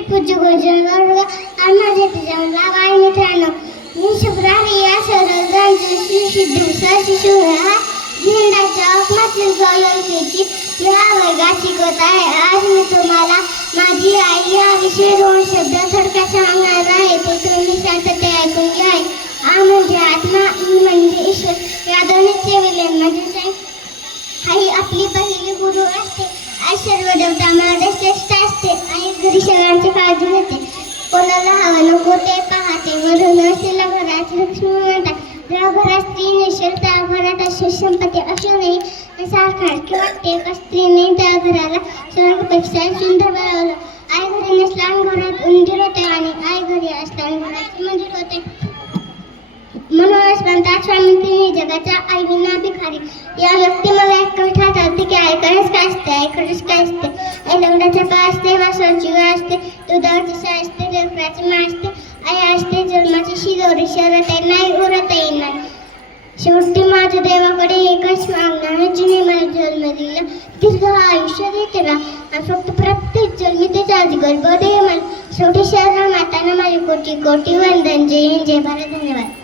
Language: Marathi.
पूज्य गुरुजन वर्ग आणि माझे तुझ्या बाय मित्रांनो मी शुक्रारी या सर्वांचे श्री सिद्धू शिशु शिशुरा झेंडाच्या औकमातील गौलंकेची या वर्गात शिकवत आहे आज मी तुम्हाला माझी आई या विषयी दोन शब्द थोडक्यात सांगणार आहे ते तुम्ही शांतते ऐकून घ्या आ म्हणजे आत्मा ई म्हणजे ईश्वर या दोन्हीचे विलीन म्हणजे कोणाला हवं नको ते पाहते. म्हणून तिला घरात लक्ष्मी म्हणतात ज्या घरात स्त्री नसेल त्या घरात अशी संपत्ती असू नये. सारखी वाटते का स्त्रीने त्या घराला स्वर्गपेक्षा सुंदर बनवलं. आई घरी नसल्याने घरात उंदीर होते आणि आई घरी असताना घरात मंदिर होते. म्हणूनच म्हणतात स्वामी जगाच्या आई विना भिकारी या व्यक्ती मला एक कविता चालते की आईकडेच काय असते आईकडेच काय असते. आई लग्नाच्या पाय असते वासवाची गाय असते. दुधाची साय असते लेकराची माय असते आई असते जन्माची शिजोरी शरत आहे नाही उरत आहे शेवटी माझ्या देवाकडे एकच मागणार जिने मला जन्म दिला दीर्घ आयुष्य देते ना. आणि फक्त प्रत्येक जन्मी त्याच्या आज गर्भ दे मला. शेवटी शहरा माताना माझे कोटी कोटी वंदन. जय हिंद, जय भारत धन्यवाद.